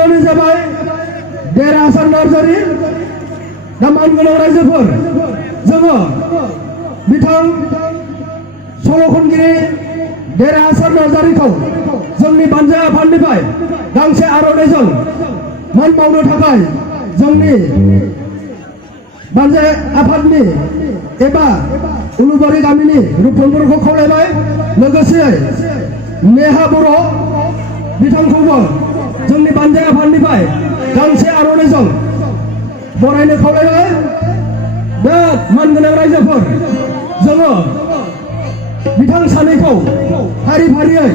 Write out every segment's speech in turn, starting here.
गिबियावनो जाबाय देरहासार नार्जारि दा मानगोनां रायजोफोर जोङो बिथां सल' खनगिरि देरहासार नार्जारिखौ जोंनि बानजाय आफादनिफ्राय गांसे आर'नाइजों मान बावनो थाखाय जोंनि बानजाय आफादनि एबा उलुबारि गामिनि रुपन बर'खौ खावलायबाय लोगोसे नेहा बर' बिथांखौबो जोंनि बानजाय आफादनिफ्राय गांसे आर'नाइजों बरायनो खावलायबाय। दा मानगोनां रायजोफोर जोङो बिथां सानैखौ फारि फारियै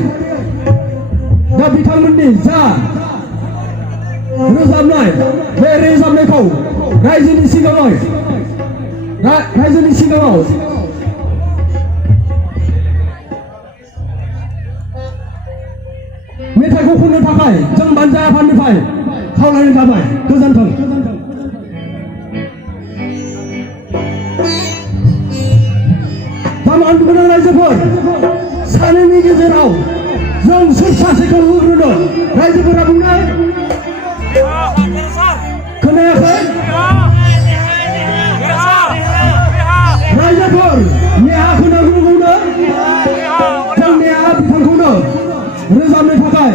दा बिथांमोननि जा रोजाबनाय बे रोजाबनायखौ रायजोनि सिगाङाव मेथाइखौ खननो थाखाय जों बानजाय आफादनिफ्राय खावलायनाय जाबाय। गोजोन्थों। मानगोनां रायजोफोर सानैनि गेजेराव जों सोर सासेखौ होग्रोनो रायजोफोरा बुंनाय खोनायाखै रायजोफोर नेहाखौनो होनगौनो जों नेहा बिथांखौनो रोजाबनो थाखाय